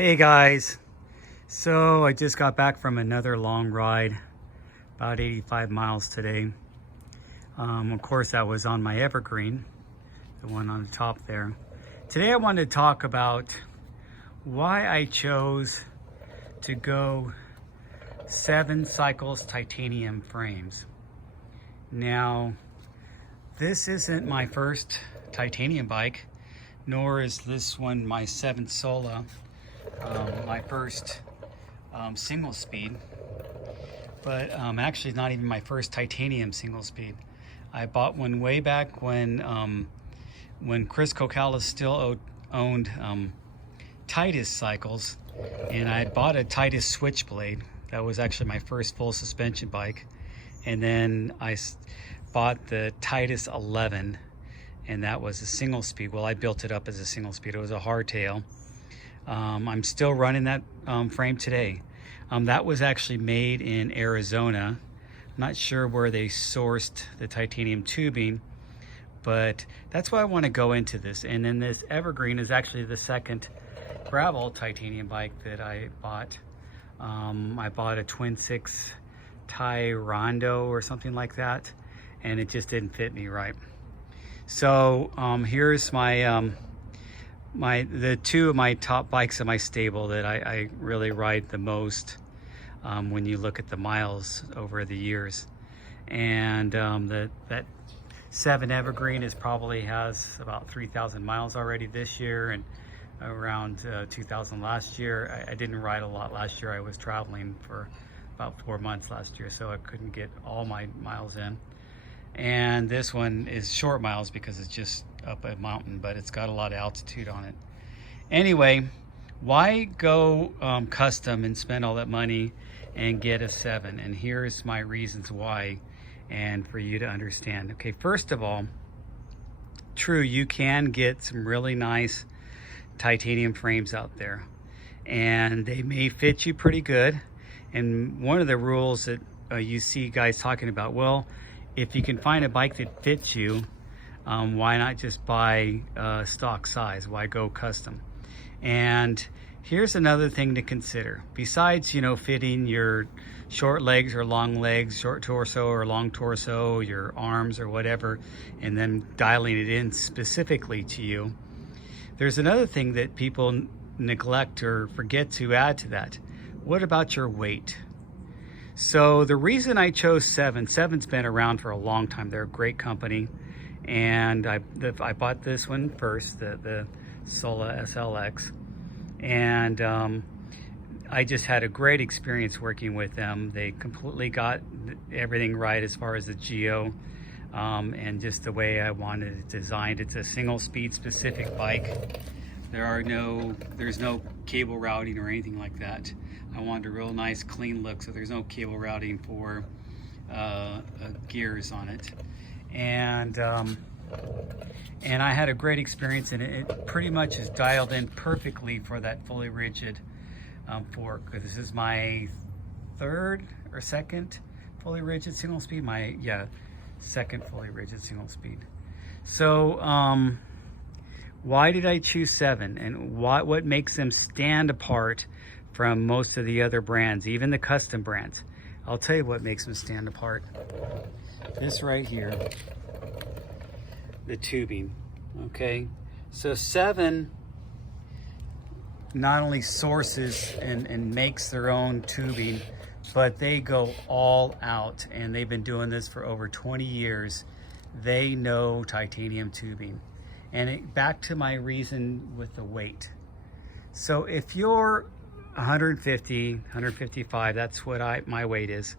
Hey guys, so I just got back from another long ride, about 85 miles today. Of course, that was on my Evergreen, the one on the top there. Today I wanted to talk about why I chose to go 7 cycles titanium frames. Now, this isn't my first titanium bike, nor is this one my 7th Sola. My first single speed, but actually not even my first titanium single speed. I bought one way back when Chris Kokalis still owned Titus cycles, and I had bought a Titus Switchblade. That was actually my first full suspension bike, and then I bought the Titus 11, and that was a single speed. Well, I built it up as a single speed. It was a hardtail. I'm still running that frame today. That was actually made in Arizona. I'm not sure where they sourced the titanium tubing, but that's why I want to go into this. And then this Evergreen is actually the second gravel titanium bike that I bought. I bought a Twin 6 Rondo or something like that, and it just didn't fit me right. So here's my the two of my top bikes in my stable that I really ride the most when you look at the miles over the years. And that 7 Evergreen probably has about 3,000 miles already this year, and around 2,000 last year. I didn't ride a lot last year. I was traveling for about 4 months last year, so I couldn't get all my miles in. And this one is short miles because it's just up a mountain, but it's got a lot of altitude on it. Anyway, why go custom and spend all that money and get a 7? And here's my reasons why, and for you to understand. Okay, first of all, true, you can get some really nice titanium frames out there, and they may fit you pretty good. And one of the rules that you see guys talking about, well, if you can find a bike that fits you, why not just buy stock size? Why go custom? And here's another thing to consider. Besides, fitting your short legs or long legs, short torso or long torso, your arms or whatever, and then dialing it in specifically to you, there's another thing that people neglect or forget to add to that. What about your weight? So the reason I chose 7's been around for a long time. They're a great company. And I bought this one first, the Sola SLX. And I just had a great experience working with them. They completely got everything right as far as the geo and just the way I wanted it designed. It's a single speed specific bike. There's no cable routing or anything like that. I wanted a real nice clean look, so there's no cable routing for gears on it. And I had a great experience, and it pretty much is dialed in perfectly for that fully rigid fork. This is my 3rd or 2nd fully rigid single speed. Second fully rigid single speed. So why did I choose 7, and what makes them stand apart from most of the other brands, even the custom brands? I'll tell you what makes them stand apart. This right here, the tubing. Okay, so 7 not only sources and makes their own tubing, but they go all out, and they've been doing this for over 20 years. They know titanium tubing. And back to my reason with the weight. So if you're 150, 155, that's what my weight is.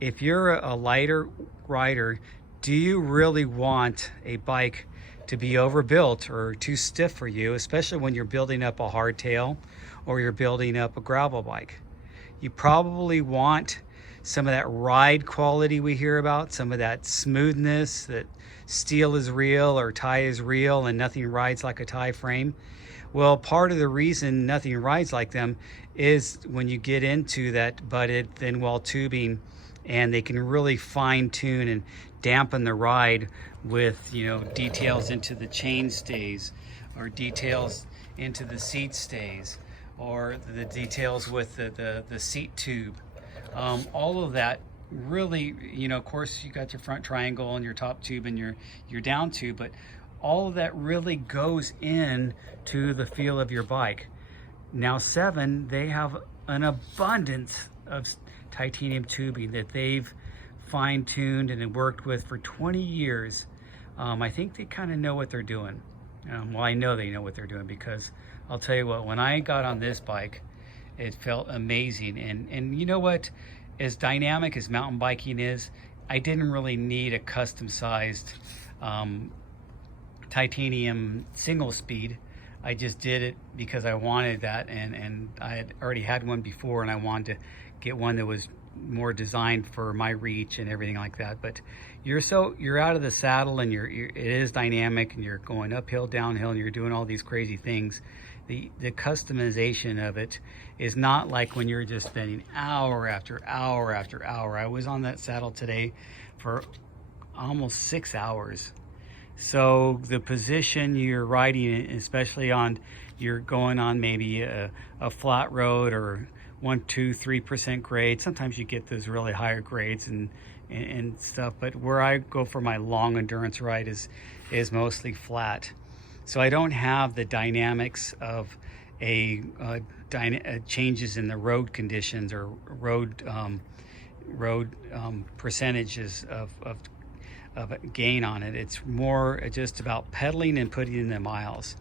If you're a lighter rider, do you really want a bike to be overbuilt or too stiff for you, especially when you're building up a hardtail or you're building up a gravel bike? You probably want some of that ride quality we hear about, some of that smoothness, that steel is real or tie is real and nothing rides like a tie frame. Well, part of the reason nothing rides like them is when you get into that butted thin wall tubing, and they can really fine tune and dampen the ride with, details into the chain stays or details into the seat stays or the details with the seat tube. All of that really, you know, of course you got your front triangle and your top tube and your down tube, but all of that really goes in to the feel of your bike. Now 7, they have an abundance of titanium tubing that they've fine-tuned and worked with for 20 years. I think they kind of know what they're doing. Well, I know they know what they're doing, because I'll tell you what, when I got on this bike, it felt amazing. And you know what, as dynamic as mountain biking is, I didn't really need a custom-sized titanium single speed. I just did it because I wanted that, and I had already had one before, and I wanted to get one that was more designed for my reach and everything like that. But you're out of the saddle, and it is dynamic, and you're going uphill, downhill, and you're doing all these crazy things. The customization of it is not like when you're just spending hour after hour after hour. I was on that saddle today for almost 6 hours. So the position you're riding, especially you're going on maybe a flat road or 1%, 2%, 3% grade. Sometimes you get those really higher grades and stuff, but where I go for my long endurance ride is mostly flat. So I don't have the dynamics of changes in the road conditions or road percentages of gain on it. It's more just about pedaling and putting in the miles,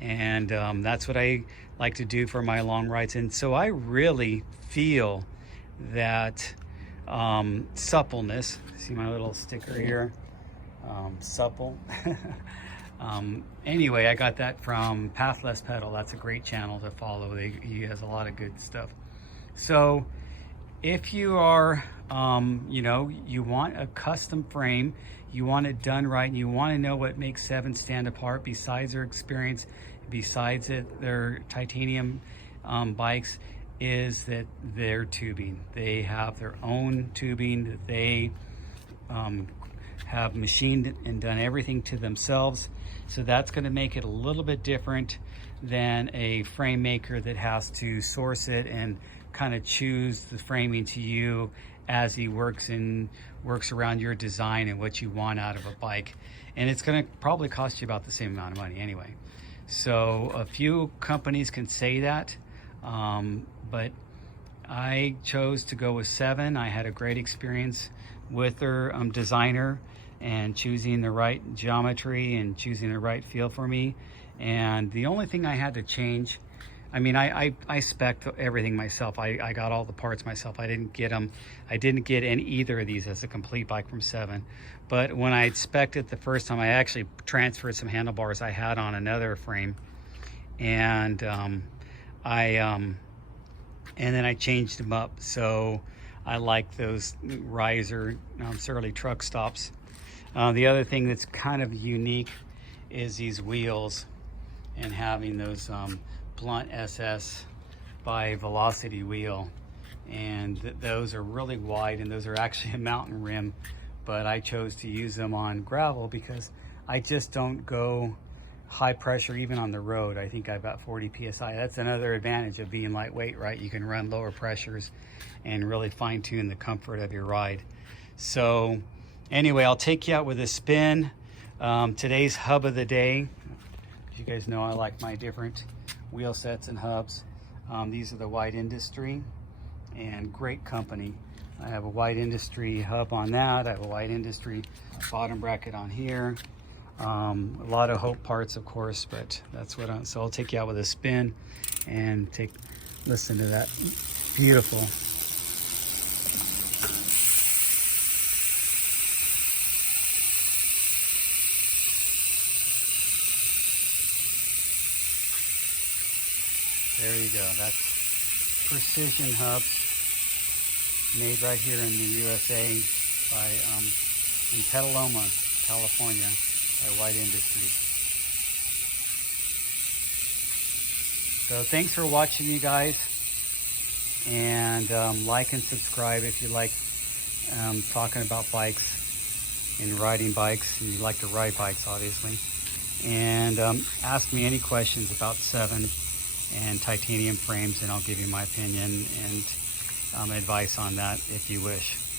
and that's what I like to do for my long rides. And so I really feel that suppleness. See my little sticker here, supple. Anyway, I got that from Path Less Pedal. That's a great channel to follow. He has a lot of good stuff. So if you are, you know, you want a custom frame, you want it done right, and you want to know what makes 7 stand apart besides their experience, besides their titanium bikes, is that their tubing. They have their own tubing that they have machined and done everything to themselves. So that's going to make it a little bit different than a frame maker that has to source it and kind of choose the framing to you as he works around your design and what you want out of a bike. And it's going to probably cost you about the same amount of money anyway. So a few companies can say that, but I chose to go with 7. I had a great experience with their designer and choosing the right geometry and choosing the right feel for me. And the only thing I had to change, I mean, I spec'd everything myself. I got all the parts myself. I didn't get either of these as a complete bike from 7. But when I spec'd it the first time, I actually transferred some handlebars I had on another frame, and then I changed them up. So I like those riser Surly truck stops. The other thing that's kind of unique is these wheels, and having those Blunt SS by Velocity wheel, and those are really wide, and those are actually a mountain rim, but I chose to use them on gravel because I just don't go high pressure even on the road. I think I've got 40 psi. That's another advantage of being lightweight, right? You can run lower pressures and really fine-tune the comfort of your ride. So anyway, I'll take you out with a spin. Today's hub of the day, as you guys know, I like my different wheel sets and hubs. These are the Wide Industry, and great company. I have a Wide Industry hub on that. I have a Wide Industry bottom bracket on here. A lot of Hope parts, of course, but that's what so I'll take you out with a spin and listen to that beautiful. There you go. That's precision hubs made right here in the USA by in Petaluma, California, by Wide Industries. So thanks for watching, you guys, and like and subscribe if you like talking about bikes and riding bikes, and you like to ride bikes, obviously. And ask me any questions about 7. and titanium frames, and I'll give you my opinion and advice on that if you wish.